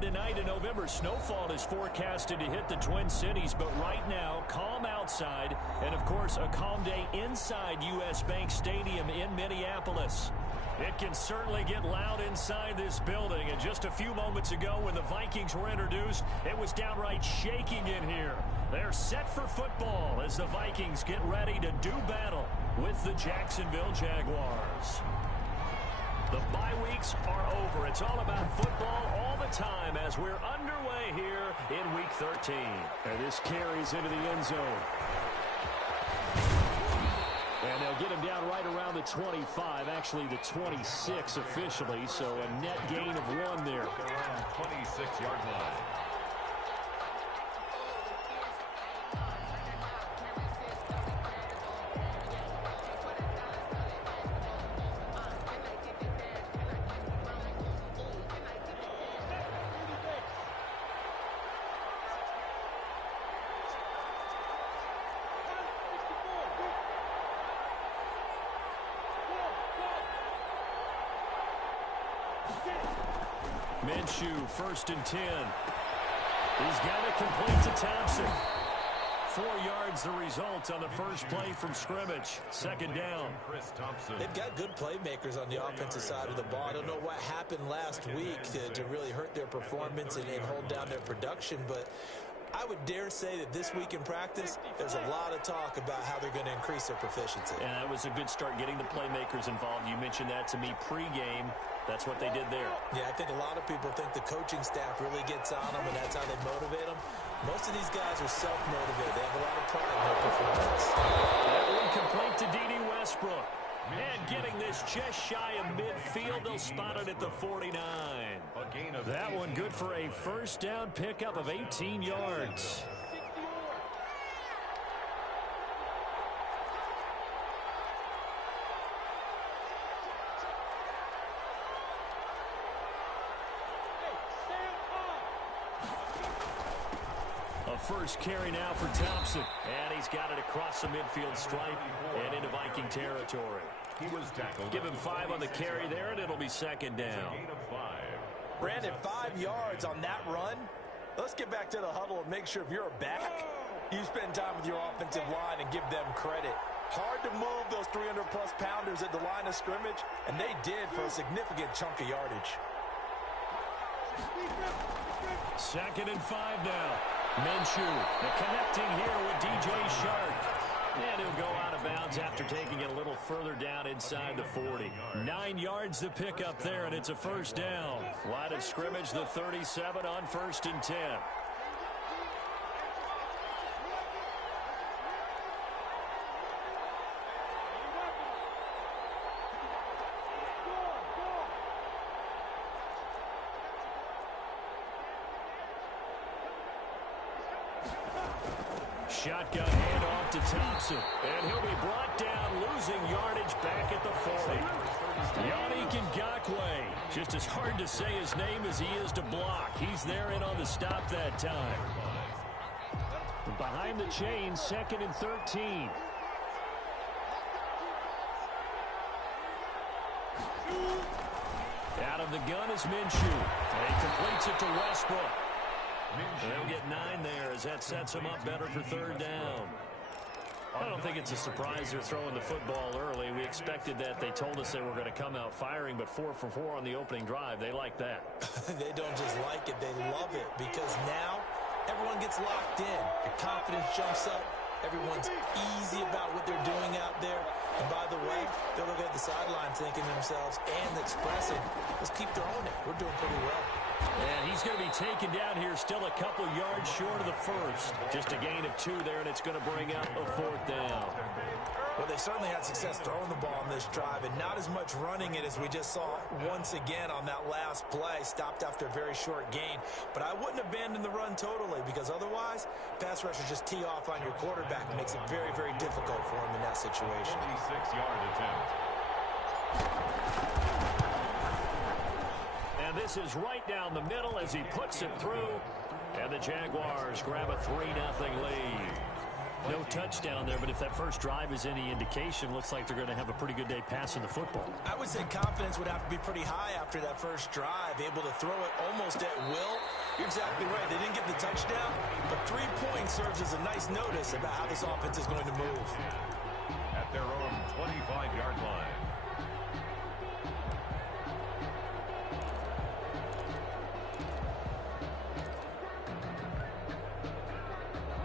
Later tonight, a November snowfall is forecasted to hit the Twin Cities, but right now, calm outside, and of course, a calm day inside U.S. Bank Stadium in Minneapolis. It can certainly get loud inside this building, and just a few moments ago when the Vikings were introduced, it was downright shaking in here. They're set for football as the Vikings get ready to do battle with the Jacksonville Jaguars. The bye weeks are over. It's all about football all the time as we're underway here in Week 13. And this carries into the end zone. And they'll get him down right around the 25, actually the 26 officially, so a net gain of 1 there. 26-yard line. Minshew, 1st and 10. He's got it complete to Thompson. 4 yards the result on the first play from scrimmage. 2nd down. They've got good playmakers on the offensive side of the ball. I don't know what happened last week to really hurt their performance and hold down their production, but I would dare say that this week in practice, there's a lot of talk about how they're going to increase their proficiency. And that was a good start getting the playmakers involved. You mentioned that to me pregame. That's what they did there. Yeah, I think a lot of people think the coaching staff really gets on them, and that's how they motivate them. Most of these guys are self-motivated. They have a lot of pride in their performance. That one complete to D.D. Westbrook. And getting this just shy of midfield, they'll spot it at the 49. That one good for a first down pickup of 18 yards. A first carry now for Thompson. And he's got it across the midfield stripe and into Viking territory. He was tackled. Give him 5 on the carry there, and it'll be 2nd down. Brandon, 5 yards on that run. Let's get back to the huddle and make sure if you're a back, you spend time with your offensive line and give them credit. Hard to move those 300-plus pounders at the line of scrimmage, and they did for a significant chunk of yardage. 2nd and 5 now. Minshew, the connecting here with DJ Shark. And he'll go out of bounds after taking it a little further down inside the 40. 9 yards to pick up there, and it's a first down. Line of scrimmage, the 37 on 1st and 10. Shotgun handoff to Thompson. And he'll be brought down, losing yardage back at the 40. Yannick Ngakoue. Just as hard to say his name as he is to block. He's there in on the stop that time. Behind the chain, 2nd and 13. Out of the gun is Minshew. And he completes it to Westbrook. They'll get 9 there as that sets them up better for 3rd down. I don't think it's a surprise they're throwing the football early. We expected that. They told us they were going to come out firing, but 4 for 4 on the opening drive. They like that. They don't just like it, they love it, because now everyone gets locked in. Your confidence jumps up. Everyone's easy about what they're doing out there. And by the way, they'll look at the sideline thinking to themselves and expressing, let's keep throwing it. We're doing pretty well. And he's going to be taken down here still a couple yards short of the first. Just a gain of 2 there, and it's going to bring up a 4th down. Well, they certainly had success throwing the ball on this drive, and not as much running it as we just saw once again on that last play. Stopped after a very short gain. But I wouldn't abandon the run totally, because otherwise, pass rushers just tee off on your quarterback. It makes it very, very difficult for him in that situation. 26-yard attempt. And this is right down the middle as he puts it through. And the Jaguars grab a 3-0 lead. No touchdown there, but if that first drive is any indication, looks like they're going to have a pretty good day passing the football. I would say confidence would have to be pretty high after that first drive, able to throw it almost at will. You're exactly right. They didn't get the touchdown, but 3 points serves as a nice notice about how this offense is going to move. At their own 25-yard line.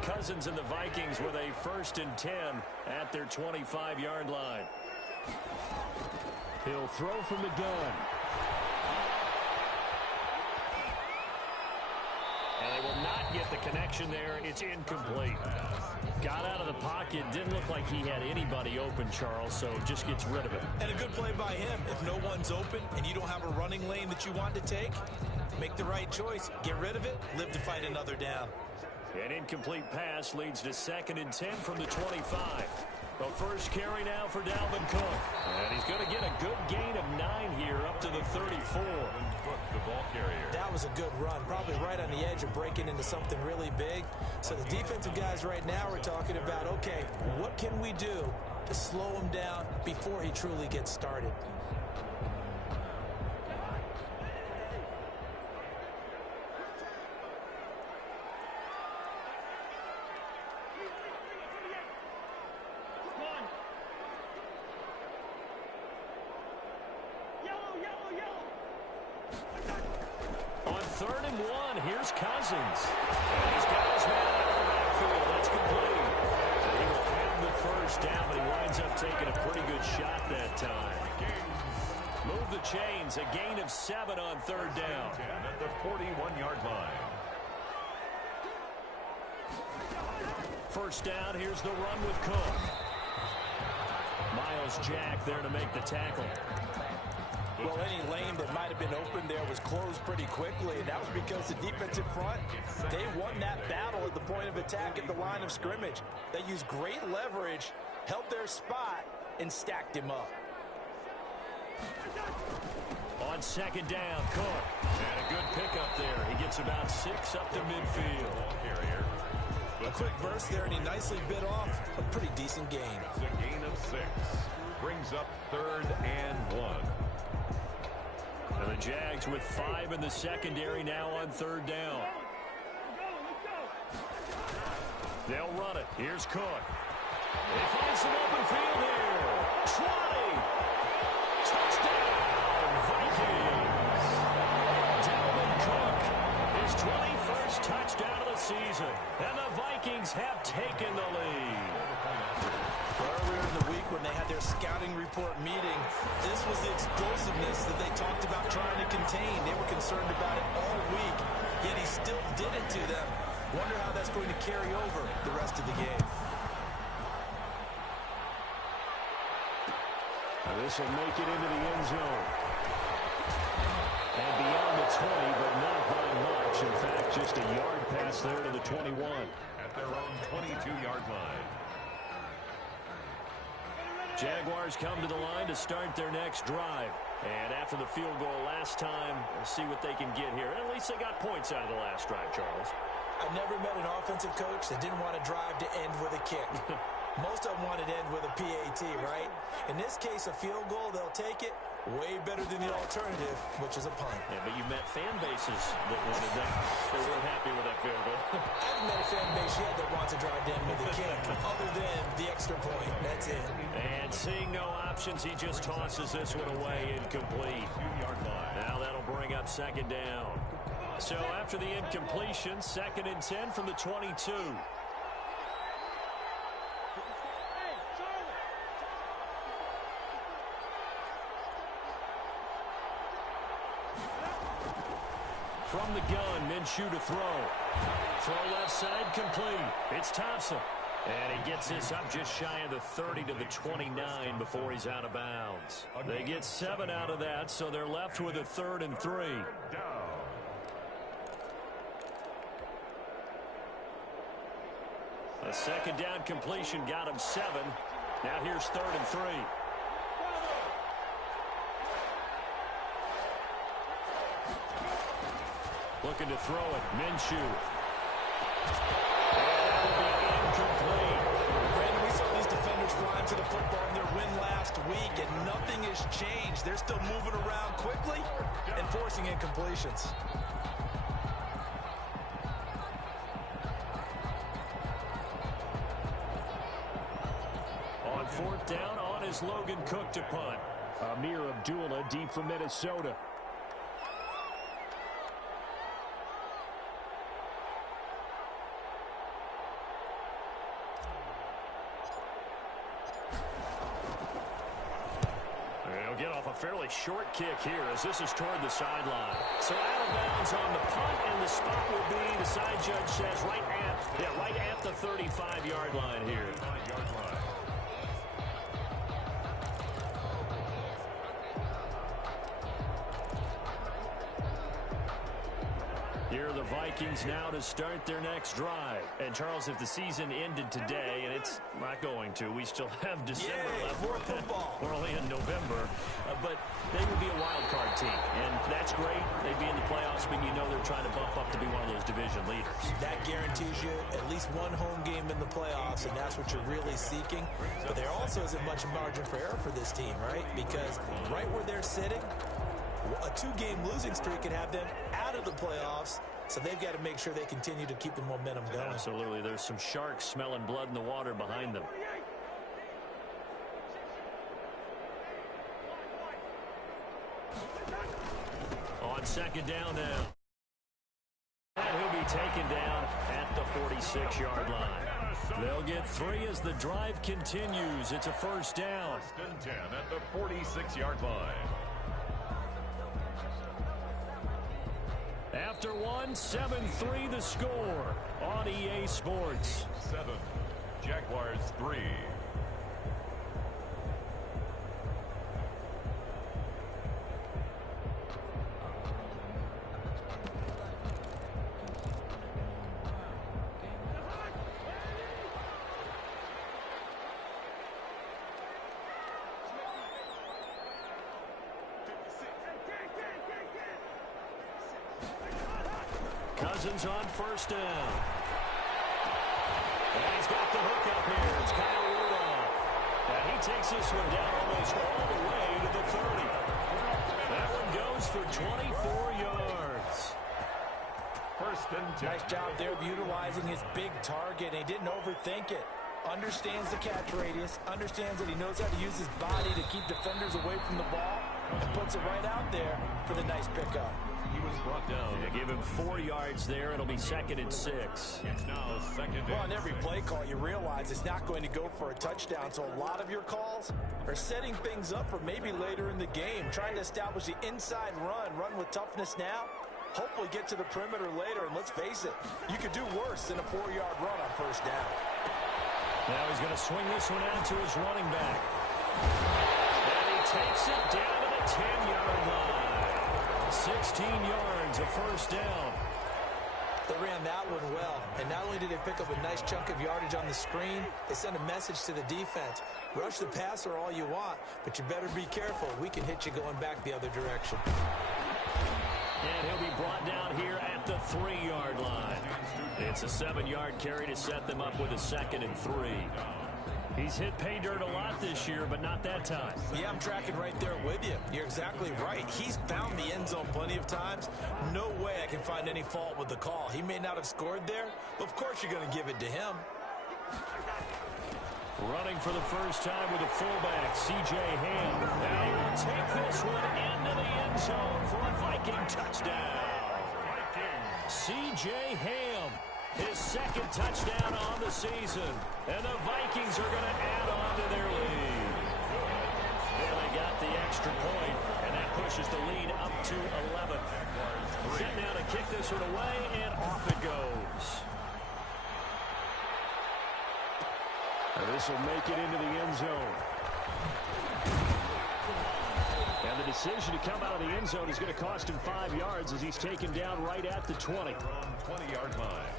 Cousins and the Vikings with a 1st and 10 at their 25-yard line. He'll throw from the gun. And they will not get the connection there. It's incomplete. Got out of the pocket. Didn't look like he had anybody open, Charles, so just gets rid of it. And a good play by him. If no one's open and you don't have a running lane that you want to take, make the right choice. Get rid of it. Live to fight another down. An incomplete pass leads to 2nd and 10 from the 25. The first carry now for Dalvin Cook. And he's going to get a good gain of 9 here up to the 34. The ball carrier. That was a good run. Probably right on the edge of breaking into something really big. So the defensive guys right now are talking about, okay, what can we do to slow him down before he truly gets started? Cousins. And he's got his man out of the backfield. That's complete. He will have the first down, but he winds up taking a pretty good shot that time. Move the chains. A gain of 7 on 3rd down. At the 41-yard line. First down. Here's the run with Cook. Myles Jack there to make the tackle. Well, any lane that might have been open there was closed pretty quickly, and that was because the defensive front, they won that battle at the point of attack at the line of scrimmage. They used great leverage, held their spot, and stacked him up. On 2nd down, Cook. And a good pickup there. He gets about 6 up to midfield. Carrier. A quick burst there, and he nicely bit off a pretty decent gain. It's a gain of 6. Brings up 3rd and 1. And the Jags with 5 in the secondary now on 3rd down. They'll run it. Here's Cook. They find some open field here. 20. Touchdown, Vikings. Dalvin Cook, his 21st touchdown of the season. And the Vikings have taken the lead. Earlier in the week when they had their scouting report meeting, this was the explosiveness that they talked about trying to contain. They were concerned about it all week, yet he still did it to them. Wonder how that's going to carry over the rest of the game. This will make it into the end zone. And beyond the 20, but not by much. In fact, just a yard pass there to the 21. At their own 22-yard line. Jaguars come to the line to start their next drive. And after the field goal last time, we'll see what they can get here. At least they got points out of the last drive, Charles. I've never met an offensive coach that didn't want to drive to end with a kick. Most of them wanted to end with a PAT, right? In this case, a field goal, they'll take it. Way better than the alternative, which is a punt. Yeah, but you met fan bases that wanted that. They weren't happy with that field goal. I haven't met a fan base yet that wants to drive to end with a kick, other than the extra point. That's it. And seeing no options, he just tosses this one away incomplete. 2-yard line. Now that'll bring up 2nd down. So after the incompletion, 2nd and 10 from the 22. From the gun, Minshew to throw. Throw left side, complete. It's Thompson. And he gets this up just shy of the 30 to the 29 before he's out of bounds. They get 7 out of that, so they're left with a 3rd and 3. A 2nd down completion got him 7. Now here's 3rd and 3. Looking to throw it. Minshew. And that will be incomplete. week, and nothing has changed. They're still moving around quickly and forcing incompletions. On fourth down, on is Logan Cook to punt. Amir Abdullah deep for Minnesota. He'll get off a fairly short kick here as this is toward the sideline. So out of bounds on the punt, and the spot will be, the side judge says, right at the 35-yard line here. Here are the Vikings now to start their next drive. And, Charles, if the season ended today, and it's not going to, we still have December left. More football. We're only in November. But they would be a wild card team. And that's great. They'd be in the playoffs, but you know they're trying to bump up to be one of those division leaders. That guarantees you at least one home game in the playoffs, and that's what you're really seeking. But there also isn't much margin for error for this team, right? Because right where they're sitting, a two-game losing streak could have them out of the playoffs, so they've got to make sure they continue to keep the momentum going. Absolutely. There's some sharks smelling blood in the water behind them. On second down now. And he'll be taken down at the 46-yard line. They'll get 3 as the drive continues. It's a first down. First and 10 at the 46-yard line. After 7-3 the score on EA Sports. 7, Jaguars 3. Cousins on first down. And he's got the hook up here. It's Kyle Rudolph. And he takes this one down almost all the way to the 30. That one goes for 24 yards. First and 10. Nice job there of utilizing his big target. He didn't overthink it. Understands the catch radius. Understands that he knows how to use his body to keep defenders away from the ball. And puts it right out there for the nice pickup. He was brought down. They give him 4 yards there. It'll be 2nd and 6. It's now 2nd and 6. Well, on every play call, you realize it's not going to go for a touchdown. So a lot of your calls are setting things up for maybe later in the game. Trying to establish the inside run with toughness now. Hopefully get to the perimeter later. And let's face it, you could do worse than a 4-yard run on first down. Now he's going to swing this one out to his running back. And he takes it down to the 10-yard line. 16 yards, a first down. They ran that one well, and not only did they pick up a nice chunk of yardage on the screen, they sent a message to the defense. Rush the passer all you want, but you better be careful. We can hit you going back the other direction. And he'll be brought down here at the 3-yard line. It's a 7-yard carry to set them up with a 2nd and 3. He's hit pay dirt a lot this year, but not that time. Yeah, I'm tracking right there with you. You're exactly right. He's found the end zone plenty of times. No way I can find any fault with the call. He may not have scored there, but of course you're going to give it to him. Running for the first time with a fullback, C.J. Ham. Now he'll take this one into the end zone for a Viking touchdown. C.J. Ham, his 2nd touchdown on the season. And the Vikings are going to add on to their lead. And they got the extra point, and that pushes the lead up to 11. Set now to kick this one away, and off it goes. And this will make it into the end zone. And the decision to come out of the end zone is going to cost him 5 yards as he's taken down right at the 20. 20-yard line.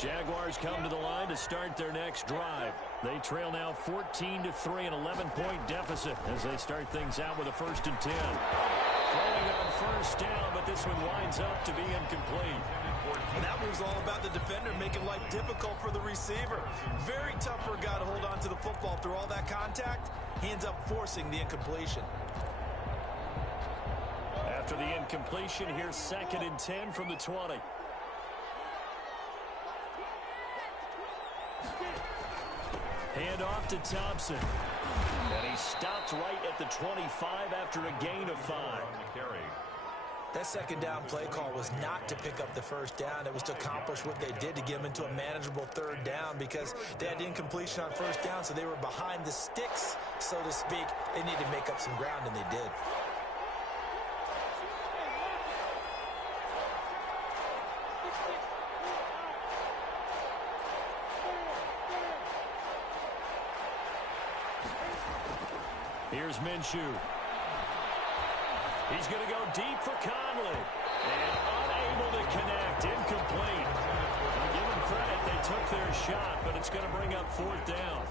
Jaguars come to the line to start their next drive. They trail now 14-3, an 11-point deficit as they start things out with a 1st and 10. Throwing on first down, but this one winds up to be incomplete. And that was all about the defender making life difficult for the receiver. Very tough for a guy to hold on to the football through all that contact. He ends up forcing the incompletion. After the incompletion, here's 2nd and 10 from the 20. Hand off to Thompson. And he stopped right at the 25 after a gain of 5. That 2nd down play call was not to pick up the 1st down. It was to accomplish what they did, to get them into a manageable 3rd down, because they had incompletion on 1st down, so they were behind the sticks, so to speak. They needed to make up some ground, and they did. Here's Minshew. He's going to go deep for Conley. And unable to connect. Incomplete. I'll give them credit. They took their shot, but it's going to bring up 4th down.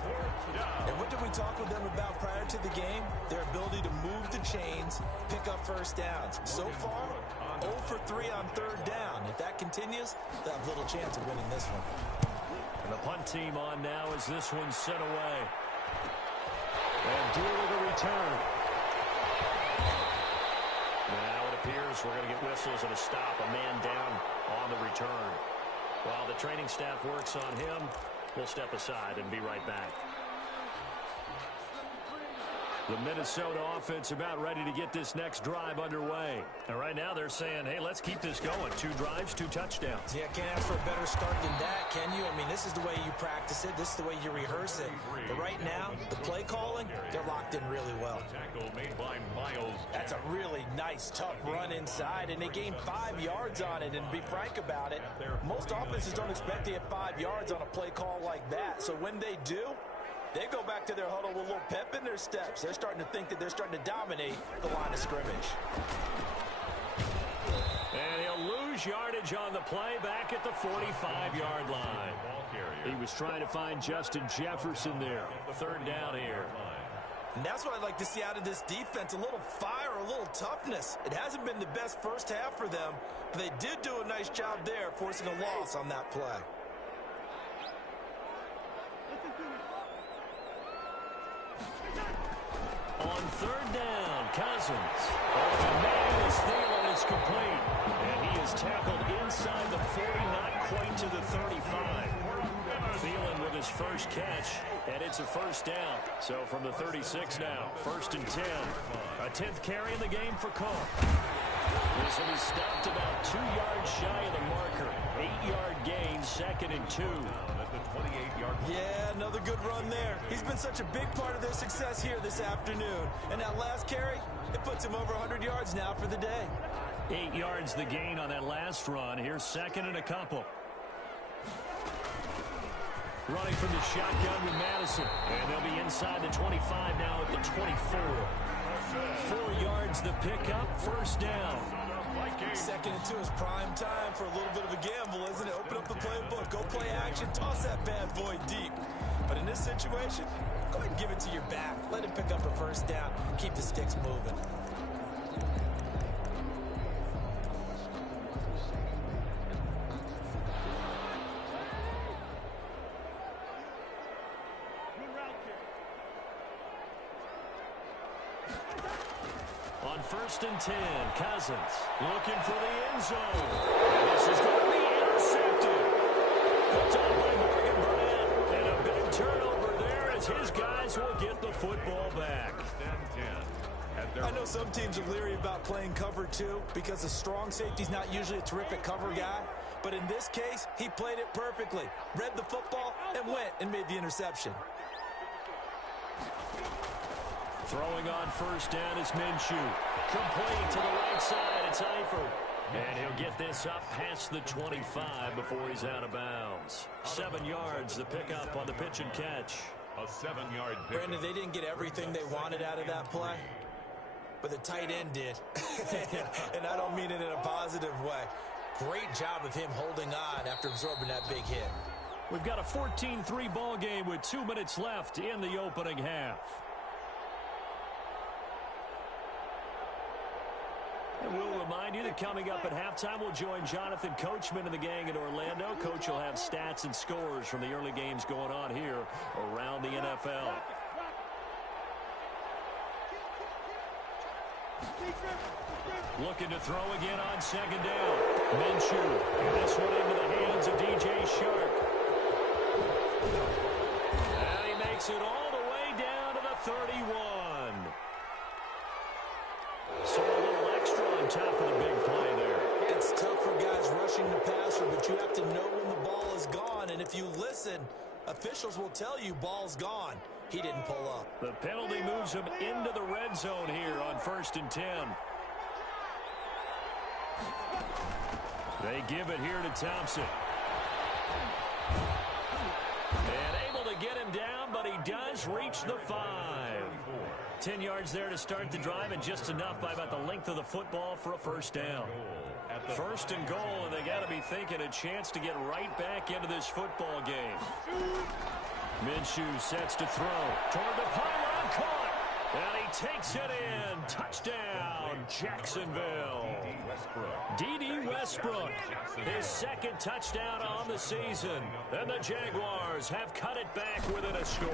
And what did we talk with them about prior to the game? Their ability to move the chains, pick up 1st downs. So far, 0 for 3 on 3rd down. If that continues, they'll have little chance of winning this one. And the punt team on now as this one's sent away. And Dooley to return. Now it appears we're going to get whistles and a stop. A man down on the return. While the training staff works on him, we'll step aside and be right back. The Minnesota offense about ready to get this next drive underway. And right now they're saying, hey, let's keep this going. 2 drives, 2 touchdowns. Yeah, can't ask for a better start than that, can you? I mean, this is the way you practice it. This is the way you rehearse it. But right now, the play calling, they're locked in really well. That's a really nice, tough run inside, and they gained 5 yards on it. And to be frank about it, most offenses don't expect to get 5 yards on a play call like that. So when they do, they go back to their huddle with a little pep in their steps. They're starting to think that they're starting to dominate the line of scrimmage. And he'll lose yardage on the play back at the 45-yard line. He was trying to find Justin Jefferson there. 3rd down here. And that's what I'd like to see out of this defense. A little fire, a little toughness. It hasn't been the best first half for them, but they did do a nice job there, forcing a loss on that play. On 3rd down, Cousins. Oh, man, is Thielen is complete. And he is tackled inside the 40, not quite to the 35. Thielen with his first catch, and it's a 1st down. So from the 36 now, 1st and 10. A 10th carry in the game for Cook. This one is stopped about 2 yards shy of the marker. 8-yard gain, 2nd and 2. Yeah, another good run there. He's been such a big part of their success here this afternoon. And that last carry, it puts him over 100 yards now for the day. 8 yards the gain on that last run. Here's 2nd and a couple. Running from the shotgun with Madison. And they'll be inside the 25 now at the 24. 4 yards the pickup, 1st down. 2nd and 2 is prime time for a little bit of a gamble, isn't it? Open up the playbook, go play action, toss that bad boy deep. But in this situation, go ahead and give it to your back. Let him pick up a 1st down, keep the sticks moving. On 1st and 10, Cousins looking for the end zone. And this is going to be intercepted. Picked up by Morgan Burnett. And a big turnover there as his guys will get the football back. I know some teams are leery about playing cover 2 because the strong safety's not usually a terrific cover guy. But in this case, he played it perfectly. Read the football and went and made the interception. Throwing on 1st down is Minshew. Complete to the right side. It's Eifert. And he'll get this up past the 25 before he's out of bounds. 7 yards, the pickup on the pitch and catch. A 7-yard pickup. Brandon, they didn't get everything they wanted out of that play, but the tight end did. And I don't mean it in a positive way. Great job of him holding on after absorbing that big hit. We've got a 14-3 ball game with 2 minutes left in the opening half. And we'll remind you that coming up at halftime, we'll join Jonathan Coachman and the gang in Orlando. Coach will have stats and scores from the early games going on here around the NFL. Looking to throw again on second down. Minshew. This one into the hands of DJ Shark. And he makes it all the way down to the 31. So a little extra on top of the big play there. It's tough for guys rushing the passer, but you have to know when the ball is gone. And if you listen, officials will tell you ball's gone. He didn't pull up. The penalty moves him into the red zone here on 1st and 10. They give it here to Thompson. And able to get him down, but he does reach the 5. 10 yards there to start the drive, and just enough by about the length of the football for a first down. 1st and goal, and they got to be thinking a chance to get right back into this football game. Minshew sets to throw toward the pylon, caught, and he takes it in. Touchdown, Jacksonville. D.D. Westbrook, his second touchdown on the season, and the Jaguars have cut it back within a score.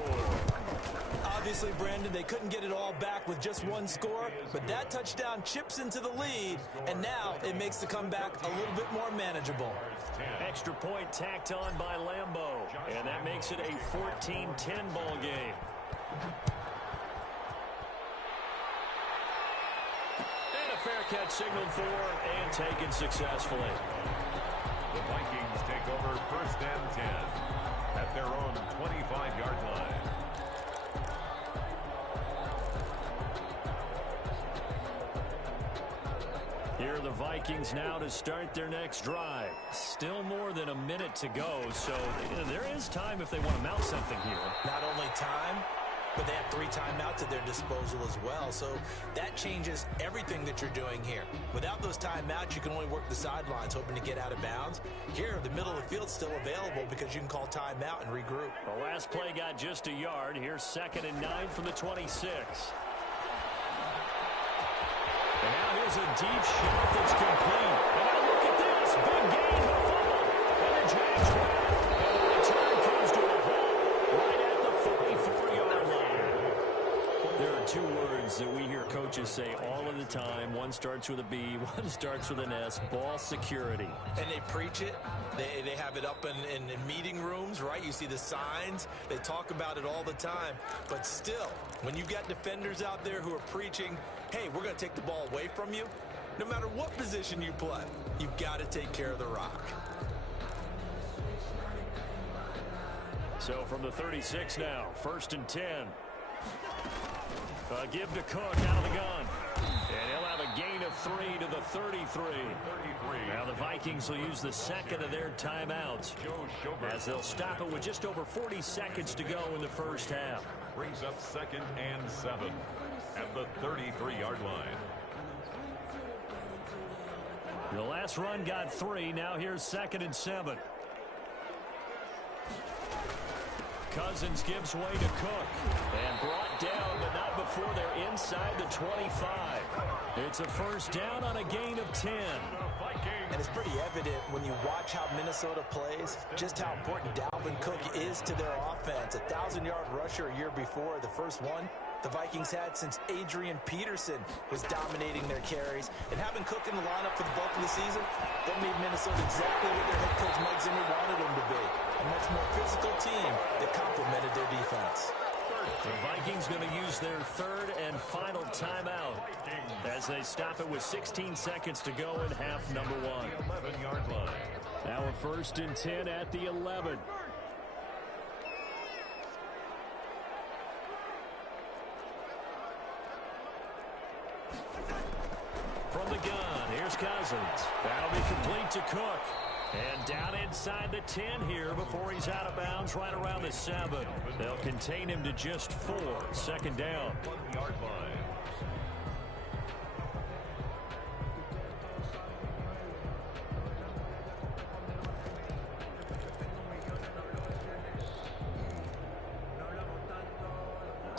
Obviously, Brandon, they couldn't get it all back with just one score, but that touchdown chips into the lead, and now it makes the comeback a little bit more manageable. Extra point tacked on by Lambeau, and that makes it a 14-10 ball game. And a fair catch signaled for and taken successfully. The Vikings take over 1st and 10 at their own 25-yard line. Here are the Vikings now to start their next drive. Still more than a minute to go, so there is time if they want to mount something here. Not only time, but they have 3 timeouts at their disposal as well. So that changes everything that you're doing here. Without those timeouts, you can only work the sidelines, hoping to get out of bounds. Here, the middle of the field's still available because you can call timeout and regroup. The last play got just a yard. Here's 2nd and 9 from the 26. And now here's a deep shot that's complete. And now look at this. Big gain, the fumble. And the Jags win. And the return comes to a halt right at the 44-yard line. There are 2 words that we hear coaches say all of the time. One starts with a B, one starts with an S. Ball security. And they preach it. They have it up in meeting rooms, right? You see the signs. They talk about it all the time. But still, when you've got defenders out there who are preaching, hey, we're going to take the ball away from you, no matter what position you play, you've got to take care of the rock. So from the 36 now, 1st and 10. Give to Cook out of the gun. And he'll have a gain of 3 to the 33. Now the Vikings will use the second of their timeouts as they'll stop it with just over 40 seconds to go in the first half. Brings up 2nd and 7 at the 33-yard line. The last run got 3. Now here's 2nd and 7. Cousins gives way to Cook and brought down, but not before they're inside the 25. It's a first down on a gain of 10. And it's pretty evident when you watch how Minnesota plays, just how important Dalvin Cook is to their offense. A 1,000-yard rusher a year before, the first one the Vikings had since Adrian Peterson was dominating their carries. And having Cook in the lineup for the bulk of the season, that made Minnesota exactly what their head coach Mike Zimmer wanted them to be. A much more physical team that complemented their defense. The Vikings going to use their 3rd and final timeout as they stop it with 16 seconds to go in half number 1. 11-yard line. Now a 1st and 10 at the 11. From the gun, here's Cousins. That'll be complete to Cook. And down inside the 10 here before he's out of bounds right around the 7. They'll contain him to just 4. 2nd down. 1-yard line.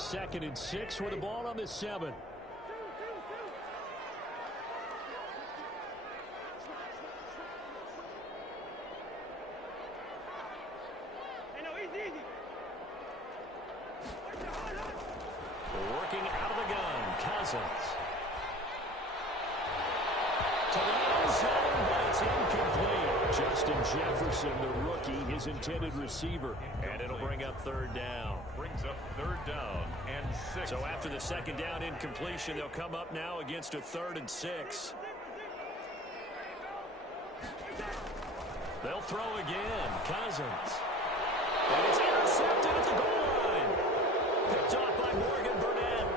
2nd and 6 with the ball on the 7. Working out of the gun, Cousins. To the end zone, but it's incomplete. Justin Jefferson, the rookie, his intended receiver. And it'll bring up 3rd down. Brings up 3rd down and 6. So after the 2nd down incompletion, they'll come up now against a 3rd and 6. They'll throw again. Cousins. And it's intercepted at the goal line. Picked off by Morgan Burnett.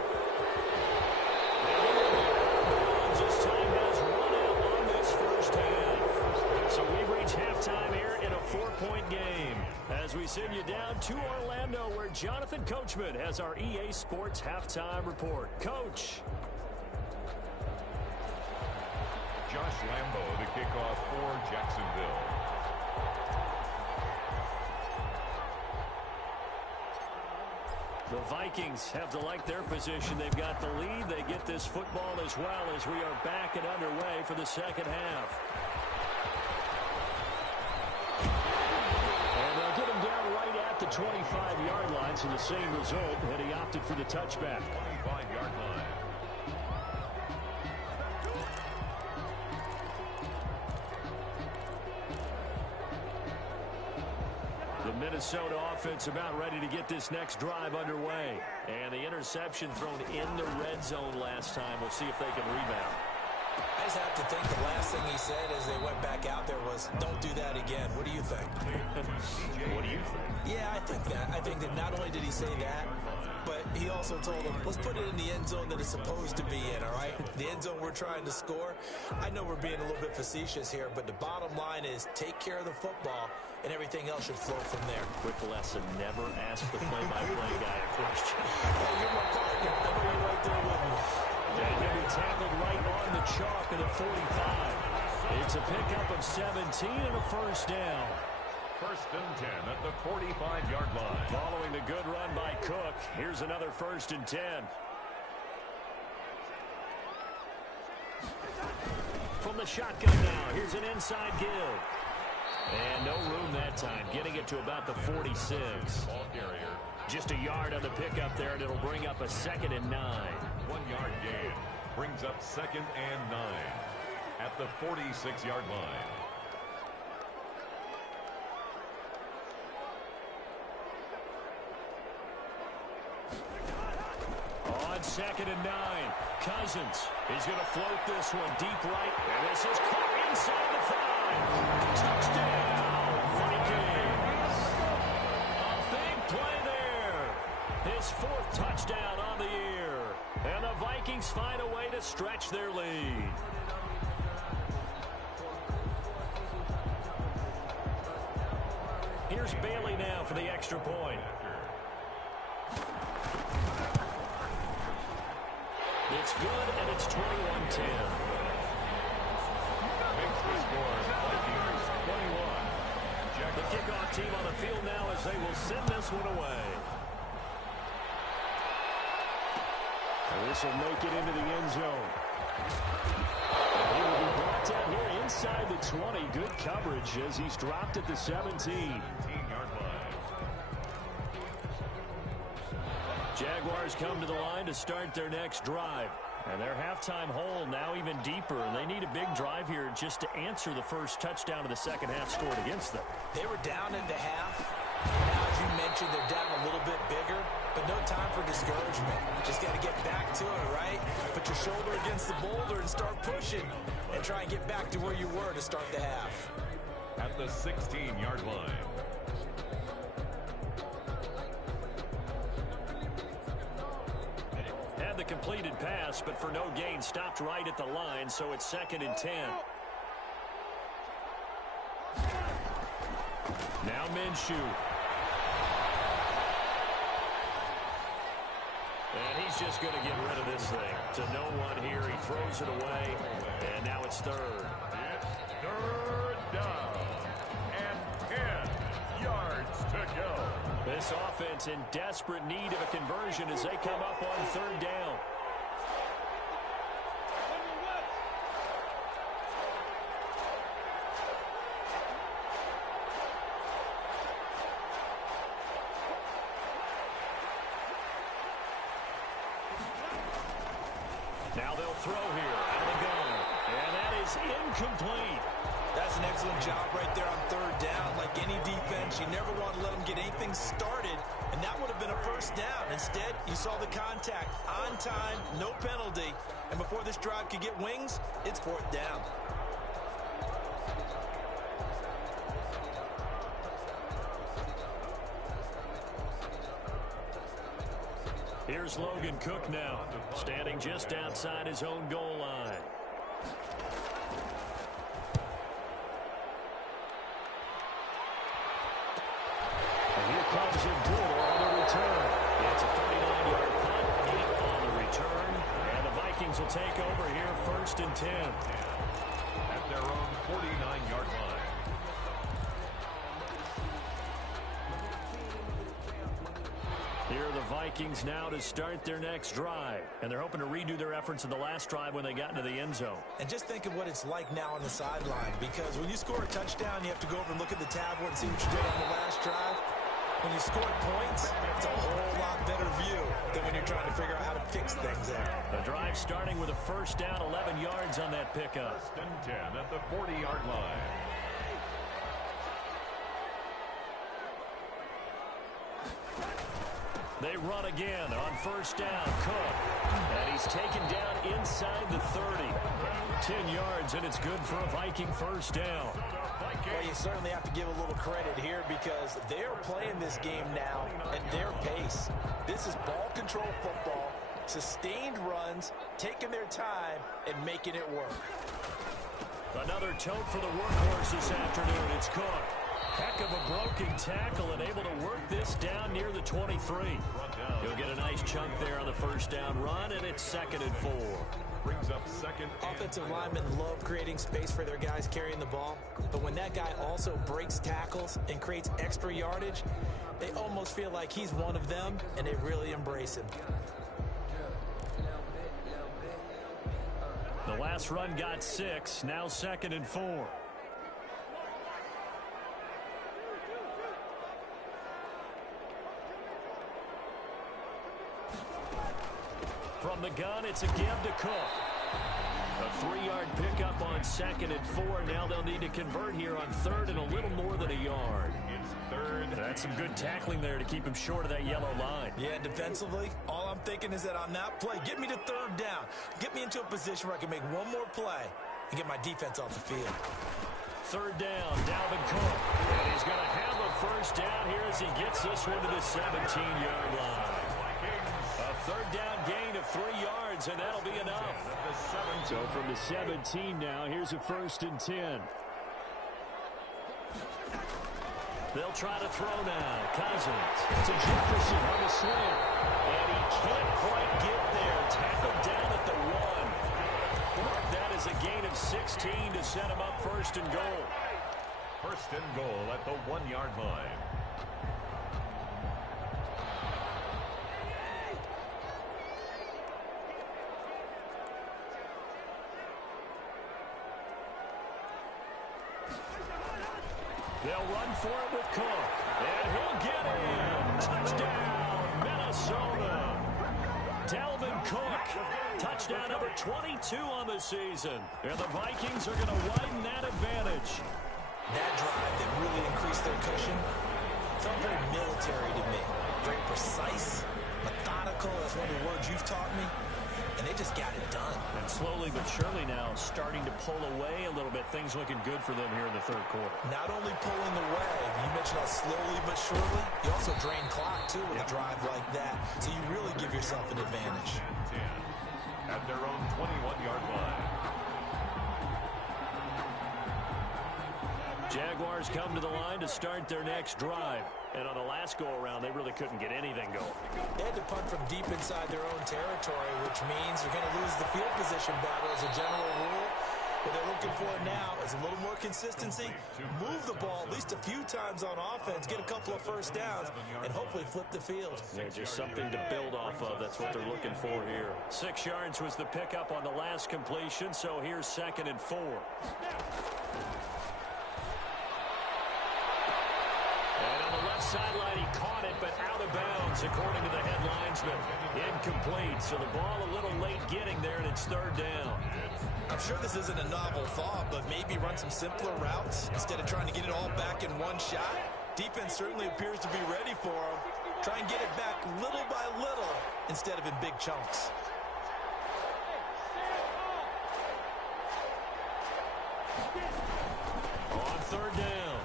And he will be out of bounds as time has run out on this first half. So we've reached halftime here in a 4-point game. As we send you down to Orlando, where Jonathan Coachman has our EA Sports halftime report. Coach. Josh Lambo, the kickoff for Jacksonville. The Vikings have to like their position. They've got the lead. They get this football as well as we are back and underway for the 2nd half. And they'll get him down right at the 25-yard line, so the same result, and he opted for the touchback. 25-yard line. The Minnesota offense about ready to get this next drive underway. And the interception thrown in the red zone last time. We'll see if they can rebound. I just have to think the last thing he said as they went back out there was, don't do that again. What do you think? What do you think? Yeah, I think that. I think that not only did he say that, but he also told them, let's put it in the end zone that it's supposed to be in, all right? The end zone we're trying to score. I know we're being a little bit facetious here, but the bottom line is take care of the football, and everything else should flow from there. Quick lesson, never ask the play-by-play guy a question. Hey, you're my partner. I know you're right there with me. And he'll be tackled right on the chalk at the 45. It's a pickup of 17 and a first down. 1st and 10 at the 45-yard line. Following the good run by Cook, here's another 1st and 10. From the shotgun now, here's an inside give. And no room that time, getting it to about the 46. Ball carrier. Just a yard on the pickup there, and it'll bring up a 2nd and 9. 1-yard gain. Brings up 2nd and 9 at the 46-yard line. On 2nd and 9, Cousins is going to float this one deep right, and this is caught inside the 5. Touchdown, Vikings! A big play there. His 4th touchdown on the year, and the Vikings find a way to stretch their lead. Here's Bailey now for the extra point. It's good, and it's 21-10. Makes the score. Vikings 21. The kickoff team on the field now as they will send this one away. And this will make it into the end zone. And he will be brought down here inside the 20. Good coverage as he's dropped at the 17. 17-yard line. Jaguars come to the line to start their next drive. And their halftime hole now even deeper. And they need a big drive here just to answer the first touchdown of the 2nd half scored against them. They were down in the half. Now, as you mentioned, they're down a little bit bigger. But no time for discouragement. Just got to get back to it, right? Put your shoulder against the boulder and start pushing. And try and get back to where you were to start the half. At the 16-yard line. Had the completed pass, but for no gain, stopped right at the line, so it's 2nd and 10. Now Minshew. And he's just going to get rid of this thing. To no one here, he throws it away, and now it's 3rd. It's 3rd down and 10 yards to go. This offense in desperate need of a conversion as they come up on third down. Now they'll throw here out of the gun. And that is incomplete. That's an excellent job right there on third down. Like any defense, you never want to let them get anything started, and that would have been a first down. Instead, you saw the contact on time, no penalty, and before this drive could get wings, it's fourth down. Here's Logan Cook now, standing just outside his own goal line. And here comes Abdullah on the return. It's a 39-yard punt, 8 on the return, and the Vikings will take over here first and 10. At their own 49-yard line. Here are the Vikings now to start their next drive. And they're hoping to redo their efforts in the last drive when they got into the end zone. And just think of what it's like now on the sideline, because when you score a touchdown, you have to go over and look at the tablet and see what you did on the last drive. When you score points, it's a whole lot better view than when you're trying to figure out how to fix things there. The drive starting with a first down, 11 yards on that pickup. First and 10 at the 40-yard line. They run again on first down. Cook. And he's taken down inside the 30. 10 yards, and it's good for a Viking first down. Well, you certainly have to give a little credit here because they're playing this game now at their pace. This is ball control football, sustained runs, taking their time, and making it work. Another tote for the workhorse this afternoon. It's Cook. Heck of a broken tackle and able to work this down near the 23. He'll get a nice chunk there on the first down run, and it's 2nd and 4. Brings up second. Offensive linemen love creating space for their guys carrying the ball, but when that guy also breaks tackles and creates extra yardage, they almost feel like he's one of them, and they really embrace him. The last run got 6, now 2nd and 4. From the gun, it's a give to Cook. A 3-yard pickup on 2nd and 4. Now they'll need to convert here on 3rd and a little more than a yard. It's 3rd. That's some good tackling there to keep him short of that yellow line. Yeah, defensively, all I'm thinking is that on that play, get me to 3rd down. Get me into a position where I can make one more play and get my defense off the field. 3rd down, Dalvin Cook. And he's going to have a first down here as he gets this one to the 17-yard line. A 3rd down gain of 3 yards, and that'll be enough. So from the 17 now, here's a 1st and 10. They'll try to throw now. Cousins to Jefferson on the slam. And he can't quite get there. Tackled down at the 1. That is a gain of 16 to set him up 1st and goal. 1st and goal at the 1-yard line. They'll run for it with Cook. And he'll get in. Touchdown, Minnesota. Dalvin Cook. Touchdown number 22 on the season. And the Vikings are going to widen that advantage. That drive that really increased their cushion felt very military to me. Very precise, methodical, that's one of the words you've taught me. And they just got it done. And slowly but surely now starting to pull away a little bit. Things looking good for them here in the 3rd quarter. Not only pulling away, you mentioned how slowly but surely, you also drain clock too with a drive like that. So you really give yourself an advantage. 10 at their own 21-yard line. Jaguars come to the line to start their next drive. And on the last go-around, they really couldn't get anything going. They had to punt from deep inside their own territory, which means you're going to lose the field position battle as a general rule. What they're looking for now is a little more consistency, move the ball at least a few times on offense, get a couple of first downs, and hopefully flip the field. Yeah, just something to build off of. That's what they're looking for here. 6 yards was the pickup on the last completion, so here's 2nd and 4. And on the left sideline, he caught it, but out of bounds, according to the head linesman. Incomplete, so the ball a little late getting there, and it's 3rd down. I'm sure this isn't a novel thought, but maybe run some simpler routes instead of trying to get it all back in one shot. Defense certainly appears to be ready for him. Try and get it back little by little instead of in big chunks. On 3rd down,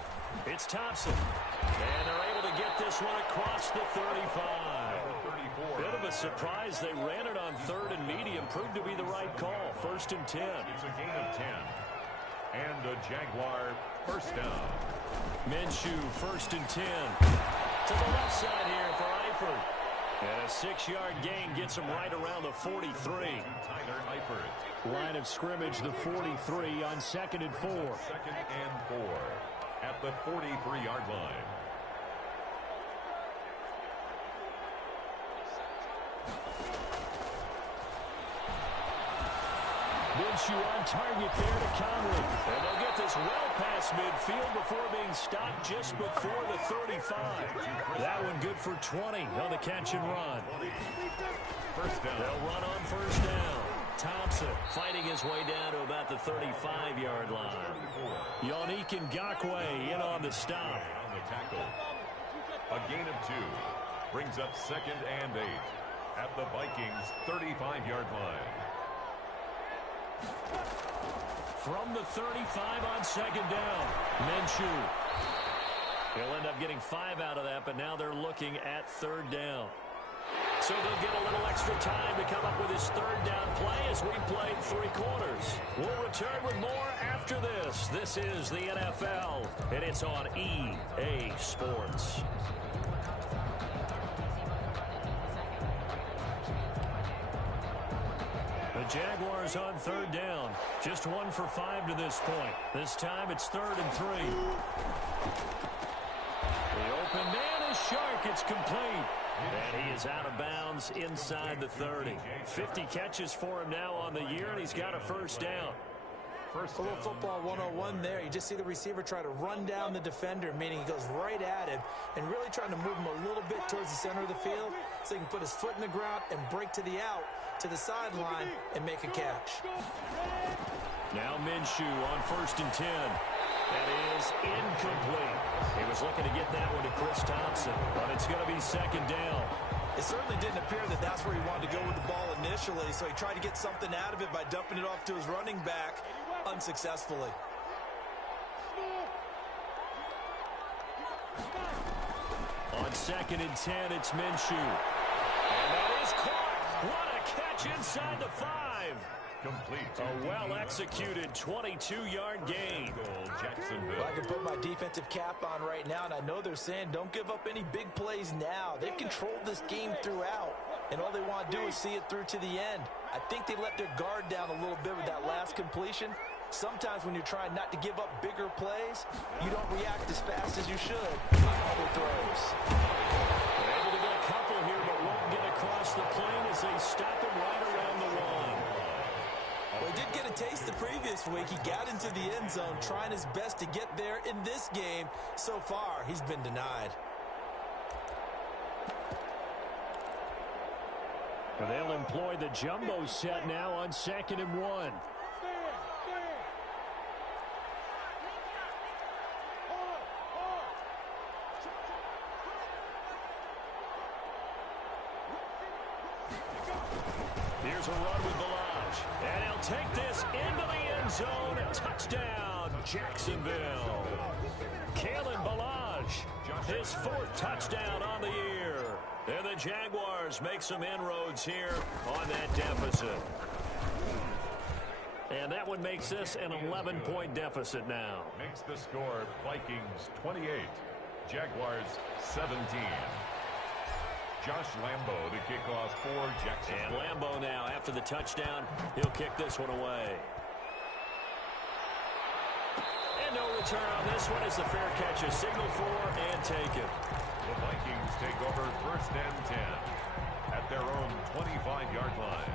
it's Thompson. And they're able to get this one across the 35. Bit of a surprise. They ran it on 3rd and medium. Proved to be the right call. 1st and 10. It's a gain of 10. And a Jaguar first down. Minshew, 1st and 10. To the left side here for Eifert. And a 6-yard gain gets him right around the 43. Tyler Eifert. Line of scrimmage, the 43 on 2nd and 4. 2nd and 4 at the 43-yard line. Minshew on target there to Conley. And they'll get this well past midfield before being stopped just before the 35. That one good for 20 on the catch and run. First down. They'll run on 1st down. Thompson fighting his way down to about the 35-yard line. Yannick Ngakoue in on the stop. On the tackle. A gain of 2 brings up 2nd and 8 at the Vikings' 35-yard line. From the 35 on 2nd down, Minshew. He'll end up getting 5 out of that, but now they're looking at 3rd down. So they'll get a little extra time to come up with his 3rd down play as we played 3 quarters. We'll return with more after this. This is the NFL, and it's on EA Sports. The Jaguars on 3rd down. Just 1 for 5 to this point. This time it's 3rd and 3. The open man is Shark. It's complete. And he is out of bounds inside the 30. 50 catches for him now on the year, and he's got a 1st down. A little football 101 there. You just see the receiver try to run down the defender, meaning he goes right at him and really trying to move him a little bit towards the center of the field so he can put his foot in the ground and break to the out, to the sideline, and make a catch. Now Minshew on 1st and 10. That is incomplete. He was looking to get that one to Chris Thompson, but it's going to be 2nd down. It certainly didn't appear that that's where he wanted to go with the ball initially, so he tried to get something out of it by dumping it off to his running back unsuccessfully. On 2nd and 10, it's Minshew. And that is caught. What a catch inside the 5. Complete. A well-executed 22-yard gain. Goal, Jacksonville. Well, I can put my defensive cap on right now, and I know they're saying don't give up any big plays now. They've controlled this game throughout, and all they want to do is see it through to the end. I think they let their guard down a little bit with that last completion. Sometimes when you're trying not to give up bigger plays, you don't react as fast as you should on other throws. They're able to get a couple here, but won't get across the plane as they stop him right around the line. Well, he did get a taste the previous week. He got into the end zone trying his best to get there in this game. So far, he's been denied. And they'll employ the jumbo set now on 2nd and 1. Here's a run with Ballage. And he'll take this into the end zone. Touchdown, Jacksonville. Kalen Ballage, his 4th touchdown on the year. And the Jaguars make some inroads here on that deficit. And that one makes this an 11-point deficit now. Makes the score Vikings 28, Jaguars 17. Josh Lambo to kick off for Jacksonville. And Lambo now, after the touchdown, he'll kick this one away. no return on this one as the fair catch is signaled for and taken. The Vikings take over 1st and 10 at their own 25-yard line.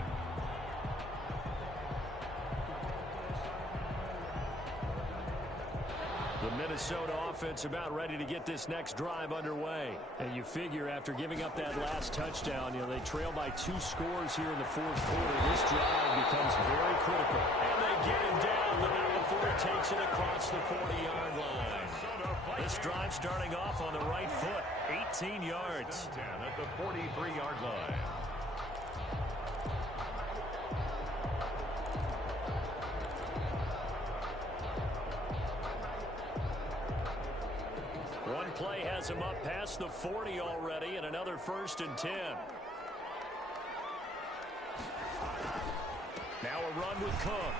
The Minnesota offense about ready to get this next drive underway. And you figure after giving up that last touchdown, they trail by 2 scores here in the 4th quarter. This drive becomes very critical. And they get him down, but not before he takes it across the 40-yard line. This drive starting off on the right foot, 18 yards. 10 at the 43-yard line. One play has him up past the 40 already, and another 1st and 10. Now a run with Cook.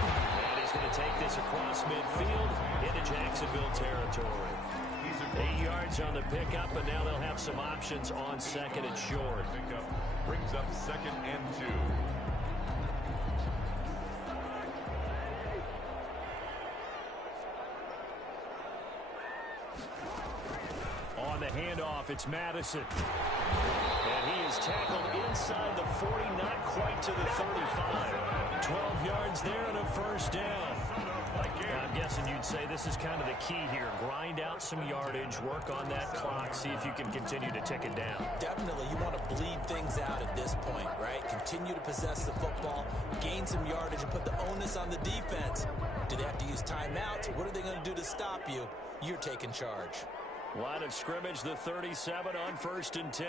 And he's going to take this across midfield into Jacksonville territory. 8 yards on the pickup, and now they'll have some options on 2nd and short. Pickup brings up 2nd and 2. On the handoff, it's Madison. And he is tackled inside the 40, not quite to the 35. 12 yards there and a 1st down. Now, I'm guessing you'd say this is kind of the key here. Grind out some yardage, work on that clock, see if you can continue to tick it down. Definitely, you want to bleed things out at this point, right? Continue to possess the football, gain some yardage, and put the onus on the defense. Do they have to use timeouts? What are they going to do to stop you? You're taking charge. Line of scrimmage, the 37 on 1st and 10.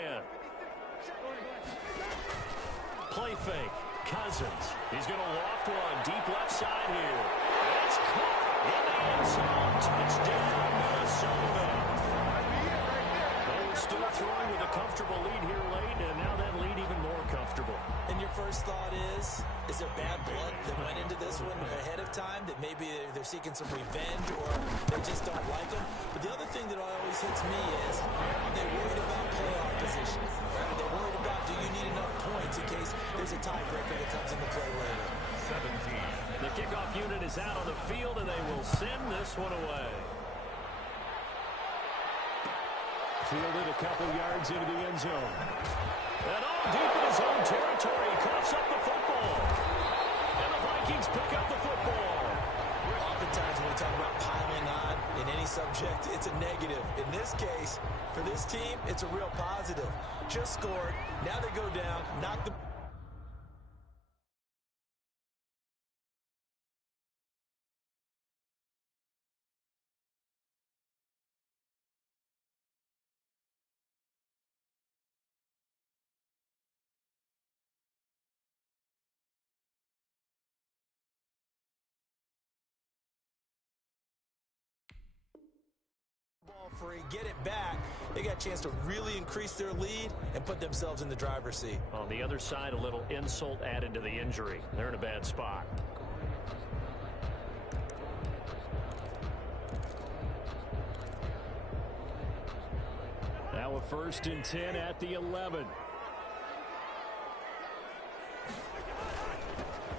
Play fake. Cousins. He's going to loft one deep left side here. It's caught in the end zone. Touchdown, Minnesota. They were still throwing with a comfortable lead here late, and now that lead even more comfortable. And your first thought is there bad blood that went into this one ahead of time, that maybe they're seeking some revenge or they just don't like them? But the other thing that always hits me is, are they worried about playoff position? Are they worried about, do you need enough points in case there's a tiebreaker that comes into play later? 17. The kickoff unit is out on the field, and they will send this one away. Fielded a couple yards into the end zone. And deep in his own territory, he coughs up the football. And the Vikings pick up the football. Oftentimes when we talk about piling on in any subject, it's a negative. In this case, for this team, it's a real positive. Just scored. Now they go down, knock the... free, get it back. They got a chance to really increase their lead and put themselves in the driver's seat. On the other side, a little insult added to the injury. They're in a bad spot. Now a 1st and 10 at the 11.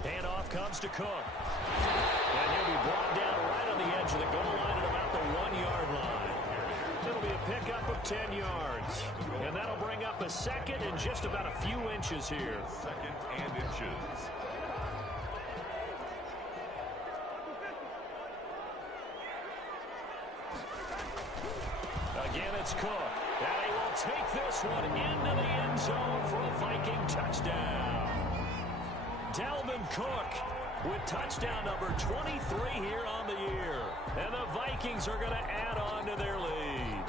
Handoff comes to Cook. And he'll be brought down right on the edge of the goal line at about the 1-yard line. It'll be a pickup of 10 yards. And that'll bring up a 2nd and just about a few inches here. 2nd and inches. Again, it's Cook. And he will take this one into the end zone for a Viking touchdown. Dalvin Cook with touchdown number 23 here on the year. And the Vikings are going to add on to their lead.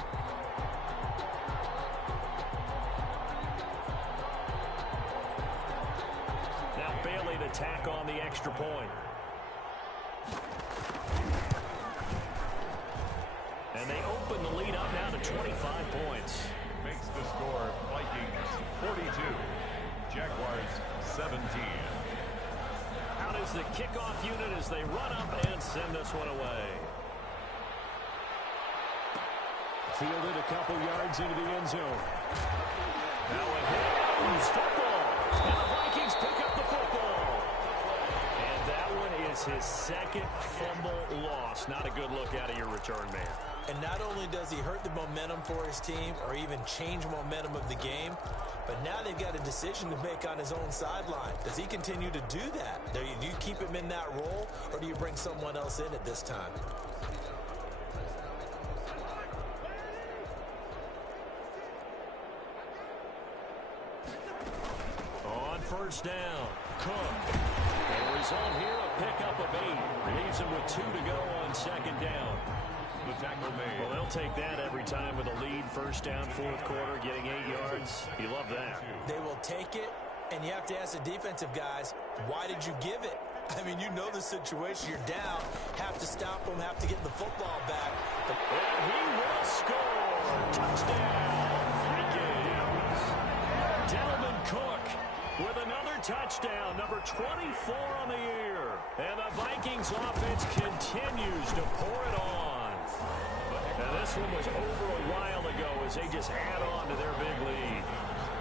Now Bailey to tack on the extra point. And they open the lead up now to 25 points. Makes the score Vikings 42, Jaguars 17. Out is the kickoff unit as they run up and send this one away. Fielded a couple yards into the end zone. Now a hit. Football. And the Vikings pick up the football. And that one is That's his second fumble loss. Not a good look out of your return man. And not only does he hurt the momentum for his team or even change momentum of the game, but now they've got a decision to make on his own sideline. Does he continue to do that? Do you keep him in that role, or do you bring someone else in at this time? On first down, Cook. The result here, a pickup of 8. Leaves him with 2 to go on second down. The tackle made. Well, they'll take that every time with a lead. First down, fourth quarter, getting 8 yards. You love that. They will take it, and you have to ask the defensive guys, why did you give it? I mean, you know the situation. You're down, have to stop them, have to get the football back. And he will score. Touchdown, Vikings. Dalvin Cook with another touchdown, number 24 on the year. And the Vikings offense continues to pour it on. Now, this one was over a while ago as they just add on to their big lead.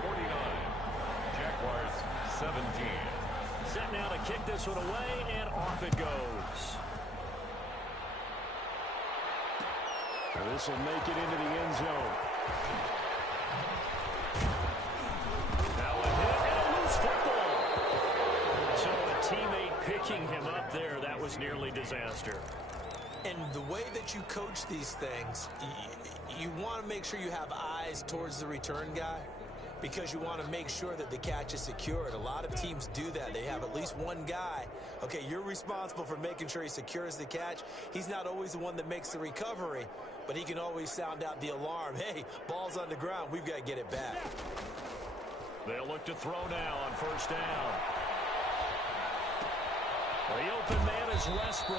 49. Jaguars 17. Set now to kick this one away, and off it goes. This will make it into the end zone. Now a hit and a loose football. So a teammate picking him up there, that was nearly disaster. And the way that you coach these things, you want to make sure you have eyes towards the return guy because you want to make sure that the catch is secured. A lot of teams do that. They have at least one guy. Okay, you're responsible for making sure he secures the catch. He's not always the one that makes the recovery, but he can always sound out the alarm. Hey, ball's on the ground. We've got to get it back. They'll look to throw now on first down. The open man is Westbrook.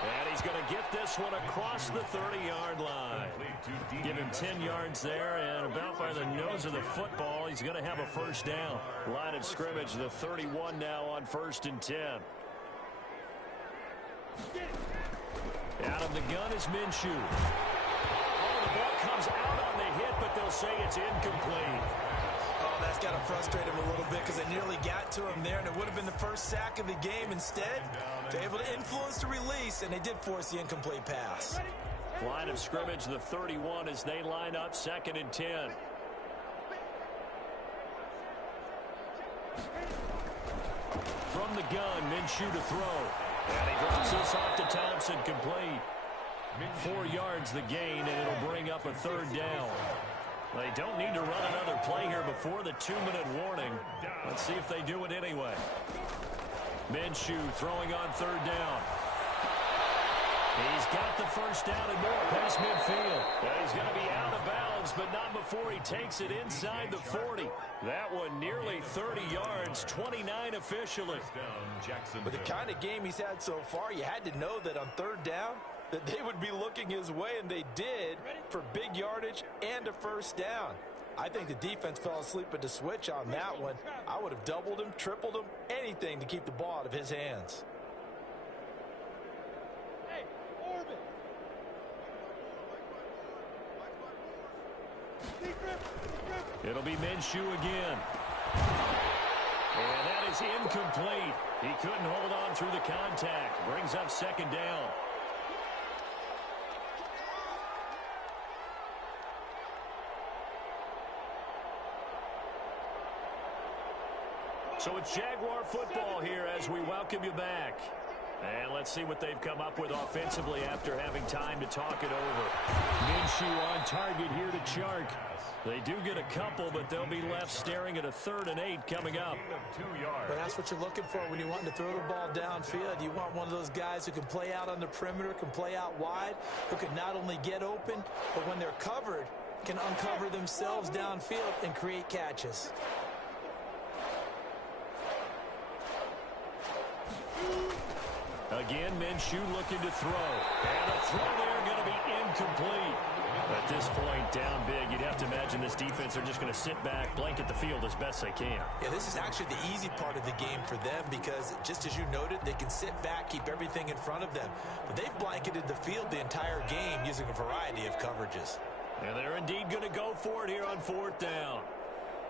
And he's going to get this one across the 30-yard line. Give him 10 yards there, and about by the nose of the football, he's going to have a first down. Line of scrimmage, the 31 now on 1st and 10. Out of the gun is Minshew. Oh, the ball comes out on the hit, but they'll say it's incomplete. Oh, that's got to frustrate him a little bit because they nearly got to him there, and it would have been the first sack of the game. Instead, they're able to influence the release, and they did force the incomplete pass. Line of scrimmage, the 31 as they line up 2nd and 10. From the gun, Minshew to throw. And he drops this off to Thompson, complete. 4 yards the gain, and it'll bring up a 3rd down. They don't need to run another play here before the 2-minute warning. Let's see if they do it anyway. Minshew throwing on 3rd down. He's got the first down and more past midfield. He's going to be out of bounds, but not before he takes it inside the 40. That one nearly 30 yards, 29 officially. With the kind of game he's had so far, you had to know that on 3rd down, that they would be looking his way, and they did, for big yardage and a first down. I think the defense fell asleep at the switch on that one. I would have doubled him, tripled him, anything to keep the ball out of his hands. Hey, Orbit. It'll be Minshew again. And that is incomplete. He couldn't hold on through the contact. Brings up 2nd down. So it's Jaguar football here as we welcome you back. And let's see what they've come up with offensively after having time to talk it over. Minshew on target here to Chark. They do get a couple, but they'll be left staring at a 3rd and 8 coming up. But that's what you're looking for when you want to throw the ball downfield. You want one of those guys who can play out on the perimeter, can play out wide, who can not only get open, but when they're covered, can uncover themselves downfield and create catches. Again, Minshew looking to throw. And a throw there going to be incomplete. At this point, down big, you'd have to imagine this defense are just going to sit back, blanket the field as best they can. Yeah, this is actually the easy part of the game for them because, just as you noted, they can sit back, keep everything in front of them. But they've blanketed the field the entire game using a variety of coverages. And they're indeed going to go for it here on 4th down.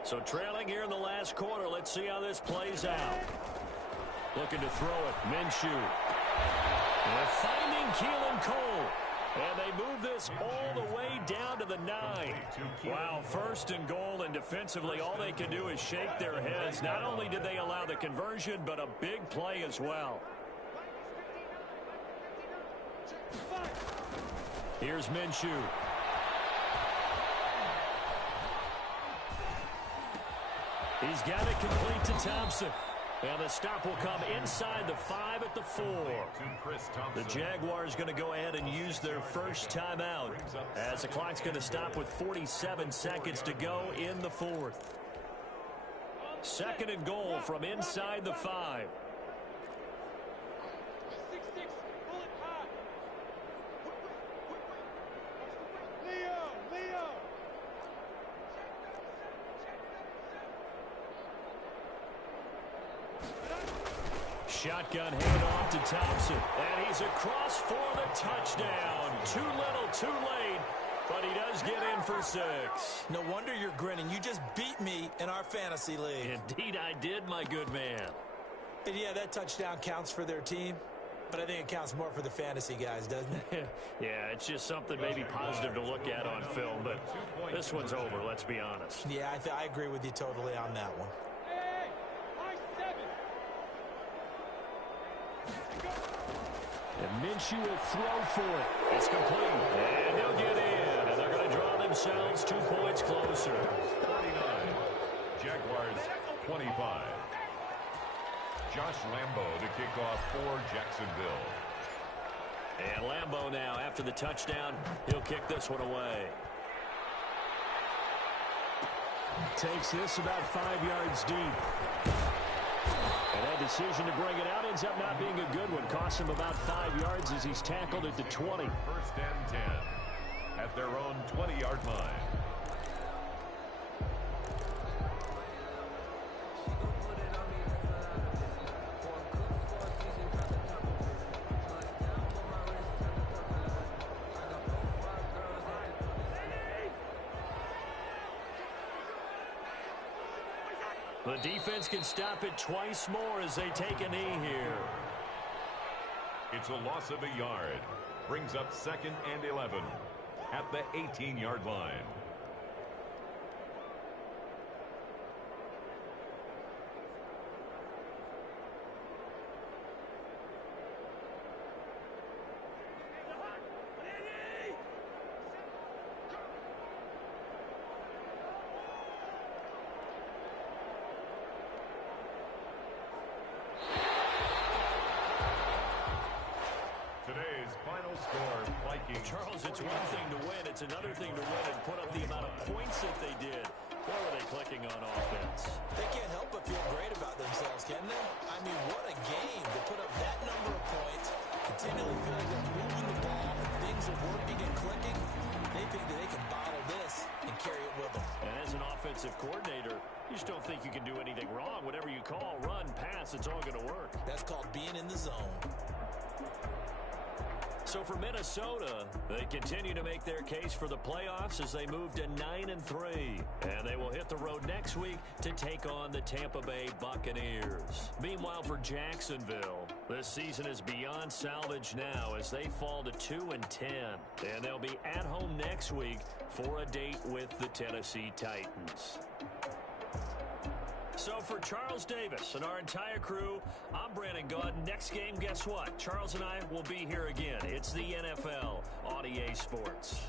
So trailing here in the last quarter, let's see how this plays out. Looking to throw it, Minshew. They're finding Keelan Cole. And they move this all the way down to the 9. Wow, first and goal, and defensively all they can do is shake their heads. Not only did they allow the conversion, but a big play as well. Here's Minshew. He's got it complete to Thompson. And the stop will come inside the 5 at the 4. The Jaguars going to go ahead and use their first timeout as the clock's going to stop with 47 seconds to go in the 4th. Second and goal from inside the 5. Shotgun handoff to Thompson. And he's across for the touchdown. Too little, too late. But he does get in for 6. No wonder you're grinning. You just beat me in our fantasy league. Indeed I did, my good man. And yeah, that touchdown counts for their team. But I think it counts more for the fantasy guys, doesn't it? Yeah, it's just something maybe positive to look at on film. But this one's over, let's be honest. Yeah, I agree with you totally on that one. And Minshew will throw for it. It's complete. And he'll get in. And they're going to draw themselves 2 points closer. 49. Jaguars 25. Josh Lambo to kick off for Jacksonville. And Lambo now, after the touchdown, he'll kick this one away. Takes this about 5 yards deep. And that decision to bring it out ends up not being a good one. Costs him about 5 yards as he's tackled at the 20. First and 10 at their own 20-yard line. The defense can stop it twice more as they take a knee here. It's a loss of a yard. Brings up 2nd and 11 at the 18-yard line. Charles, it's one thing to win. It's another thing to win and put up the amount of points that they did. Where were they clicking on offense? They can't help but feel great about themselves, can they? I mean, what a game to put up that number of points, continually feel like they're moving the ball, things are working and clicking. They think that they can bottle this and carry it with them. And as an offensive coordinator, you just don't think you can do anything wrong. Whatever you call, run, pass, it's all going to work. That's called being in the zone. So for Minnesota, they continue to make their case for the playoffs as they move to 9-3. And they will hit the road next week to take on the Tampa Bay Buccaneers. Meanwhile, for Jacksonville, this season is beyond salvage now as they fall to 2-10. And they'll be at home next week for a date with the Tennessee Titans. So for Charles Davis and our entire crew, I'm Brandon Gaudin. Next game, guess what? Charles and I will be here again. It's the NFL on EA Sports.